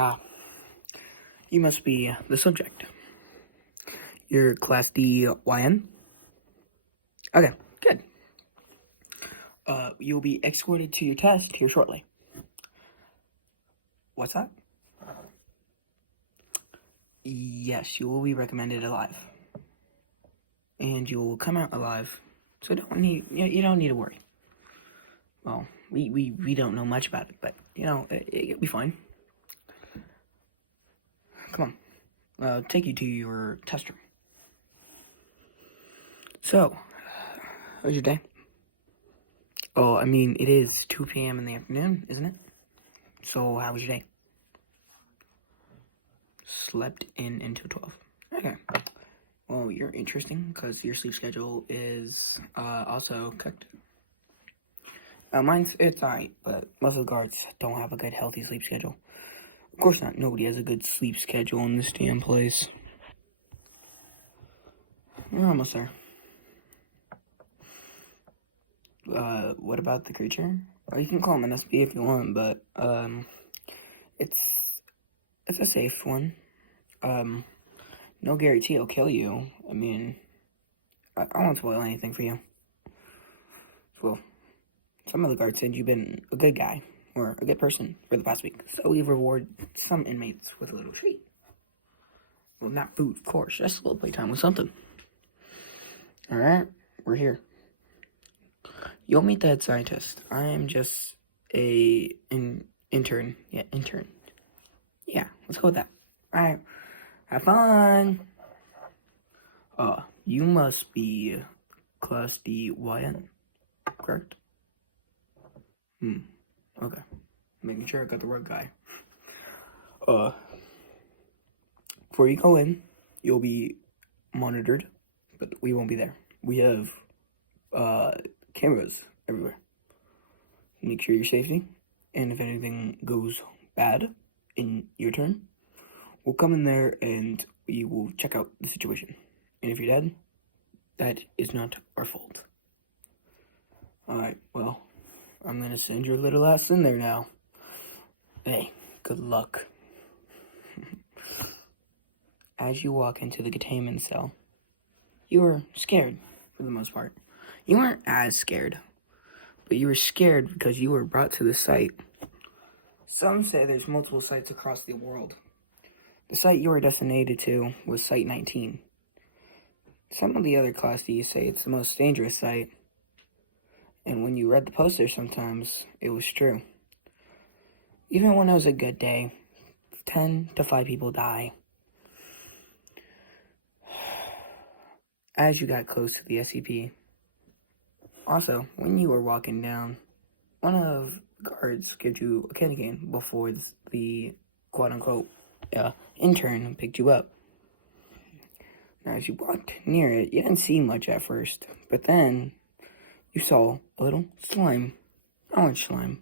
Ah, you must be the subject. You're Class D YN? Okay, good. You'll be escorted to your test here shortly. What's that? Yes, you will be recommended alive. And you will come out alive. So you don't need to worry. Well, we don't know much about it, but, it'll be fine. Come on. I'll take you to your test room. So, how's your day? Oh, I mean, it is 2 p.m. in the afternoon, isn't it? So, how was your day? Slept in until 12. Okay. Well, you're interesting, because your sleep schedule is, also cooked. It's alright, but most of the guards don't have a good, healthy sleep schedule. Of course not. Nobody has a good sleep schedule in this damn place. We're almost there. What about the creature? Well, you can call him an SCP if you want, but, it's a safe one. No guarantee he'll kill you. I mean, I won't spoil anything for you. Well, some of the guards said you've been a good guy, or a good person, for the past week, so we reward some inmates with a little treat. Well, not food, of course, just a little playtime with something. Alright, we're here. You'll meet the head scientist. I am just intern. Yeah, intern. Yeah, let's go with that. Alright, have fun! You must be Class D YN, correct? Okay. Making sure I got the right guy. Before you go in, you'll be monitored, but we won't be there. We have, cameras everywhere. Make sure your safety, and if anything goes bad in your turn, we'll come in there and we will check out the situation. And if you're dead, that is not our fault. Alright, well, I'm gonna send your little ass in there now. Hey, good luck. As you walk into the containment cell, you were scared, for the most part. You weren't as scared, but you were scared because you were brought to the site. Some say there's multiple sites across the world. The site you were designated to was Site 19. Some of the other Class Ds say it's the most dangerous site. And when you read the poster sometimes, it was true. Even when it was a good day, 10 to 5 people die. As you got close to the SCP. Also, when you were walking down, one of the guards gave you a candy cane before the quote-unquote intern picked you up. Now, as you walked near it, you didn't see much at first, but then you saw a little slime, orange slime,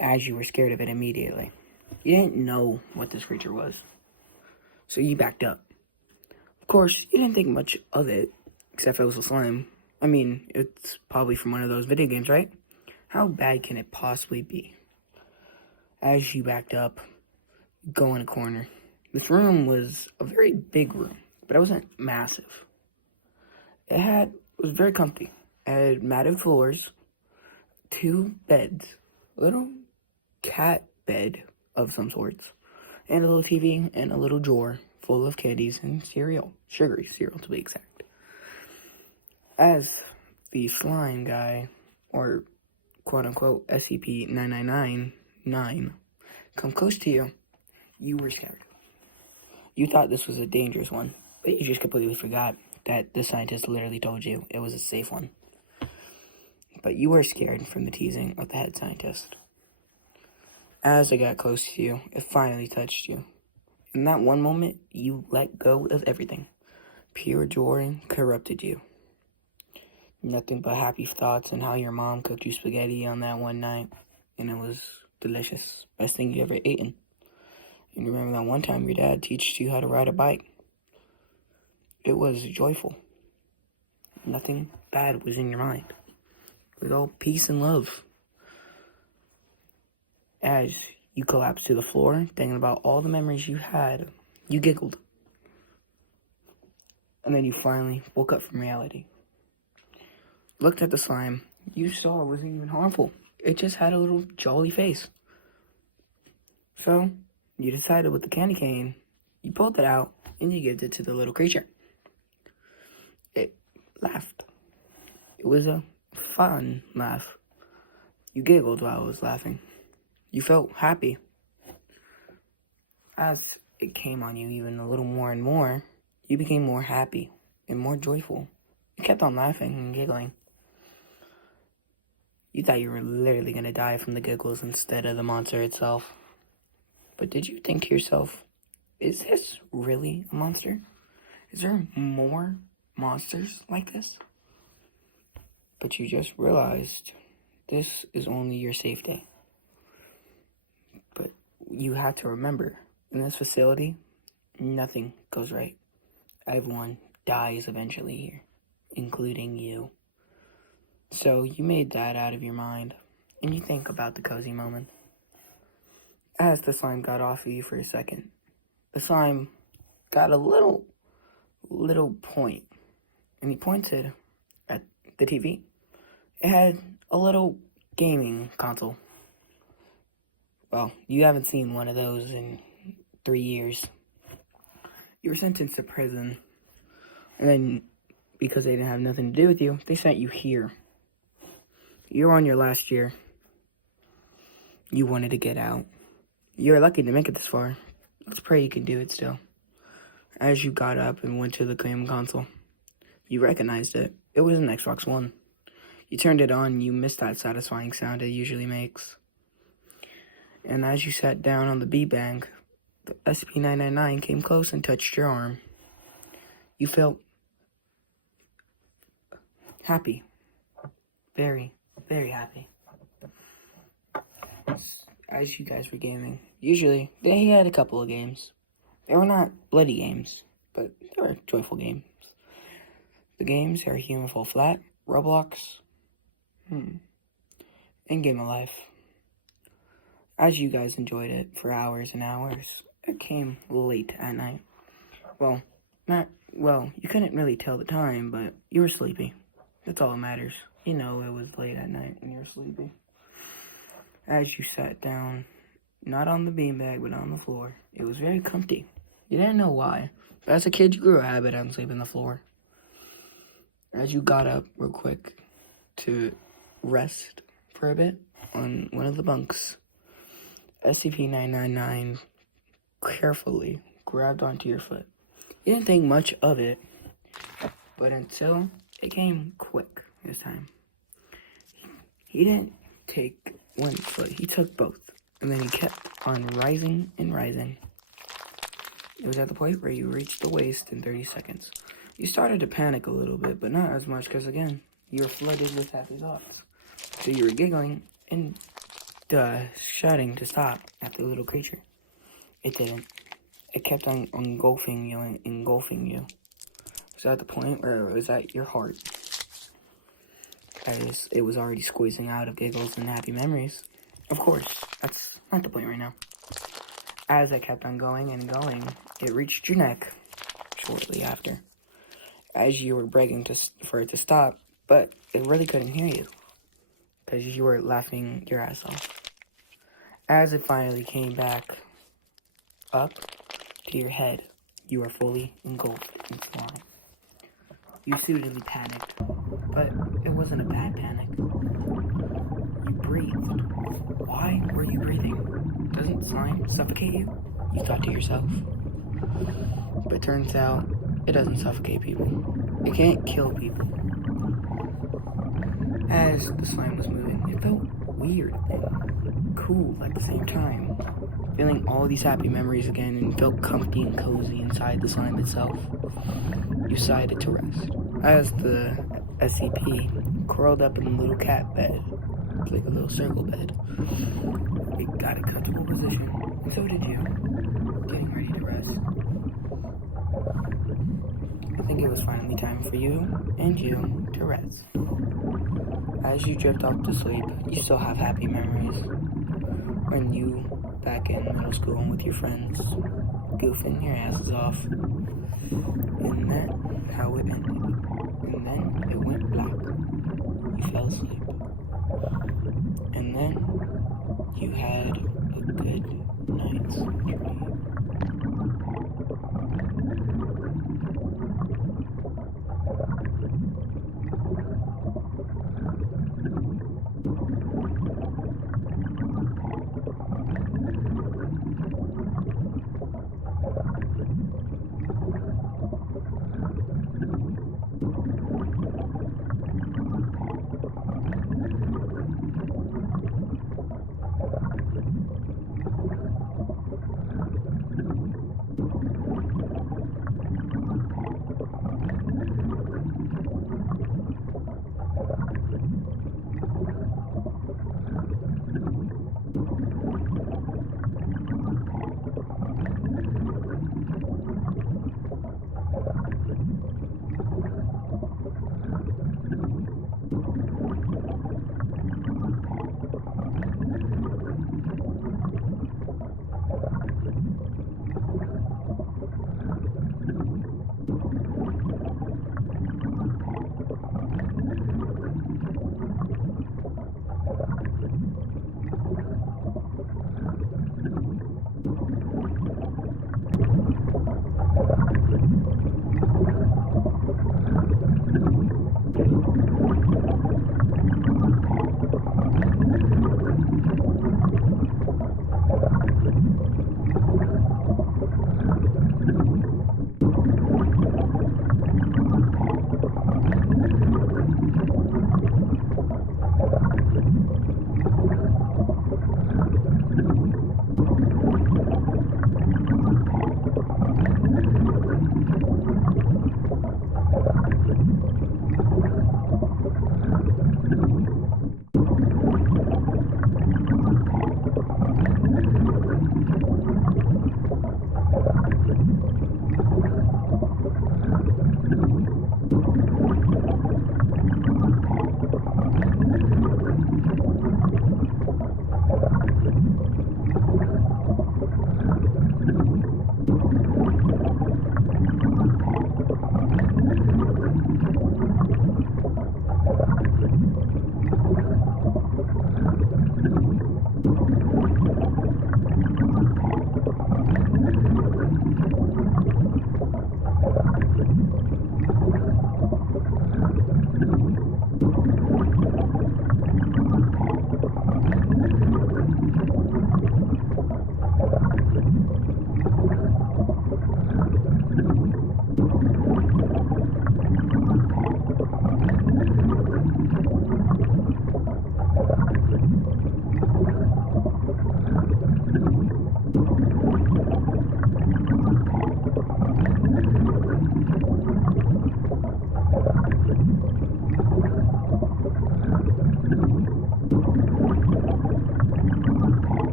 as you were scared of it immediately. You didn't know what this creature was, so you backed up. Of course, you didn't think much of it, except for it was a slime. I mean, it's probably from one of those video games, right? How bad can it possibly be? As you backed up, you go in a corner. This room was a very big room, but it wasn't massive. It was very comfy. It had matted floors, 2 beds, a little cat bed of some sorts, and a little TV and a little drawer full of candies and cereal, sugary cereal to be exact. As the slime guy, or quote-unquote SCP-9999, come close to you, you were scared. You thought this was a dangerous one, but you just completely forgot that the scientist literally told you it was a safe one. But you were scared from the teasing of the head scientist. As it got close to you, it finally touched you. In that one moment, you let go of everything. Pure joy corrupted you. Nothing but happy thoughts on how your mom cooked you spaghetti on that one night, and it was delicious. Best thing you ever eaten. And remember that one time your dad taught you how to ride a bike. It was joyful. Nothing bad was in your mind. It was all peace and love. As You collapsed to the floor, thinking about all the memories you had. You giggled. And then you finally woke up from reality. Looked at the slime. You saw it wasn't even harmful. It just had a little jolly face. So, you decided with the candy cane, you pulled it out, and you gave it to the little creature. It laughed. It was a fun laugh. You giggled while it was laughing. You felt happy. As it came on you even a little more and more, you became more happy and more joyful. You kept on laughing and giggling. You thought you were literally going to die from the giggles instead of the monster itself. But did you think to yourself, is this really a monster? Is there more monsters like this? But you just realized this is only your safe day. But you have to remember, in this facility, nothing goes right. Everyone dies eventually here, including you. So you made that out of your mind, and you think about the cozy moment. As the slime got off of you for a second, the slime got a little point, and he pointed at the TV. It had a little gaming console. Well, you haven't seen one of those in 3 years. You were sentenced to prison, and then because they didn't have nothing to do with you, they sent you here. You're on your last year. You wanted to get out. You're lucky to make it this far. Let's pray you can do it still. As you got up and went to the game console, you recognized it. It was an Xbox One. You turned it on, and you missed that satisfying sound it usually makes. And as you sat down on the beanbag, the SCP-999 came close and touched your arm. You felt happy. Very, very happy. As you guys were gaming, usually they had a couple of games. They were not bloody games, but they were joyful games. The games are Human Fall Flat, Roblox, and Game of Life. As you guys enjoyed it for hours and hours, it came late at night. Well, you couldn't really tell the time, but you were sleepy. That's all that matters. You know it was late at night when you were sleepy. As you sat down, not on the beanbag, but on the floor, it was very comfy. You didn't know why, but as a kid, you grew a habit on sleeping on the floor. As you got up real quick to rest for a bit on one of the bunks, SCP-999 carefully grabbed onto your foot. You didn't think much of it, but until it came quick this time. He didn't take one foot, he took both, and then he kept on rising and rising. It was at the point where you reached the waist in 30 seconds. You started to panic a little bit, but not as much, because again, you were flooded with happy thoughts. So you were giggling and shouting to stop at the little creature. It didn't. It kept on engulfing you and engulfing you. It was at the point where it was at your heart. As it was already squeezing out of giggles and happy memories. Of course, that's not the point right now. As it kept on going and going, it reached your neck shortly after. As you were begging for it to stop, but it really couldn't hear you. Because you were laughing your ass off. As it finally came back up to your head, you were fully engulfed in slime. You suitably panicked, but it wasn't a bad panic. You breathed. Why were you breathing? Doesn't slime suffocate you? You thought to yourself. But it turns out, it doesn't suffocate people. It can't kill people. As the slime was moving, it felt weird and cool at the same time. Feeling all these happy memories again and felt comfy and cozy inside the slime itself. You decided to rest. As the SCP curled up in a little cat bed, like a little circle bed, it got a comfortable position, and so did you, getting ready to rest. I think it was finally time for you and you to rest. As you drift off to sleep, you still have happy memories when you back in middle school and with your friends, goofing your asses off. And that's how it ended. And then it went black. You fell asleep. And then you had a good night's dream.